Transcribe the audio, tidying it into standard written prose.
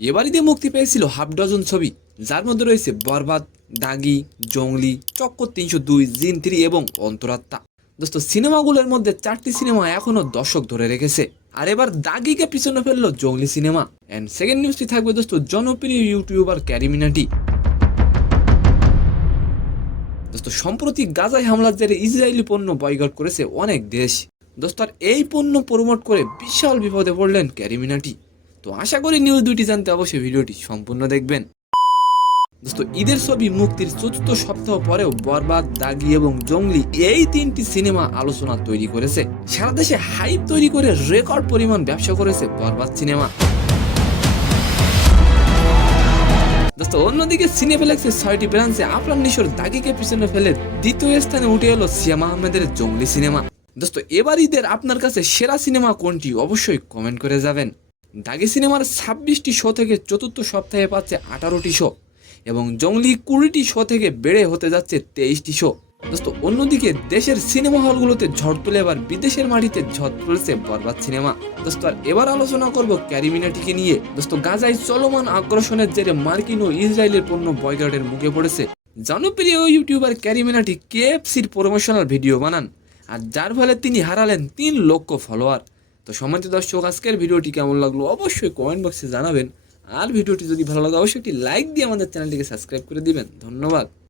এবার ঈদে মুক্তি পেয়েছিল হাফ ডজন ছবি, যার মধ্যে রয়েছে বরবাদ, দাগি, জঙ্গলি, চক্কর ৩০২, জিন 3 এবং অন্তরাত্মা। দোস্ত, সিনেমাগুলোর মধ্যে 4টি সিনেমা এখনো দর্শক ধরে রেখেছে, আর এবার দাগিকে পিছনে ফেললো জঙ্গলি সিনেমা। এন্ড সেকেন্ড নিউজটি থাকবে দোস্ত জনপ্রিয় ইউটিউবার ক্যারি মিনাটি। দোস্ত, সম্প্রতি গাজায় হামলার জেরে ইসরায়েলি পণ্য বয়কট করেছে অনেক দেশ। দোস্ত, আর এই পণ্য প্রমোট করে বিশাল বিপদে পড়লেন ক্যারি মিনাটি। তো আশা করি নিউজ দুটি জানতে অবশ্যই ভিডিওটি সম্পূর্ণ দেখবেন। দোস্ত, ঈদের ছবি মুক্তির 4র্থ সপ্তাহ পরেও বরবাদ, দাগি এবং জঙ্গলি এই 3টি সিনেমা আলোচনা তৈরি করেছে। সারা দেশে হাইপ তৈরি করে রেকর্ড পরিমাণ ব্যবসা করেছে বরবাদ সিনেমা। দোস্ত, অন্যদিকে সিনেপ্লেক্সের 6টি ব্রাঞ্চে আফরান নিশোর দাগিকে পিছনে ফেলে দ্বিতীয় স্থানে উঠে এলো সিয়াম আহমেদের জঙ্গলি সিনেমা। দোস্ত, এবার ঈদের আপনার কাছে সেরা সিনেমা কোনটি অবশ্যই কমেন্ট করে যাবেন। দাগি সিনেমার 26টি শো থেকে 4র্থ সপ্তাহে পাচ্ছে 18টি শো এবং জঙ্গলি 20টি শো থেকে বেড়ে হতে যাচ্ছে 23টি শো। দোস্ত, অন্যদিকে দেশের সিনেমা হলগুলোতে ঝড় তুলে এবার বিদেশের মাটিতে ঝড় তুলেছে বরবাদ সিনেমা। দোস্ত, আর এবার আলোচনা করব ক্যারি মিনাটিকে নিয়ে। দোস্ত, গাজায় চলমান আগ্রাসনের জেরে মার্কিন ও ইসরায়েলের পণ্য বয়কটের মুখে পড়েছে। জনপ্রিয় ইউটিউবার ক্যারি মিনাটি কেএফসির প্রমোশনাল ভিডিও বানান, আর যার ফলে তিনি হারালেন 3 লক্ষ ফলোয়ার। তো সম্মানিত দর্শক, আজকের ভিডিওটি কেমন লাগলো অবশ্যই কমেন্ট বক্সে জানাবেন। আর ভিডিওটি যদি ভালো লাগে অবশ্যই একটি লাইক দিয়ে আমাদের চ্যানেলটিকে সাবস্ক্রাইব করে দিবেন। ধন্যবাদ।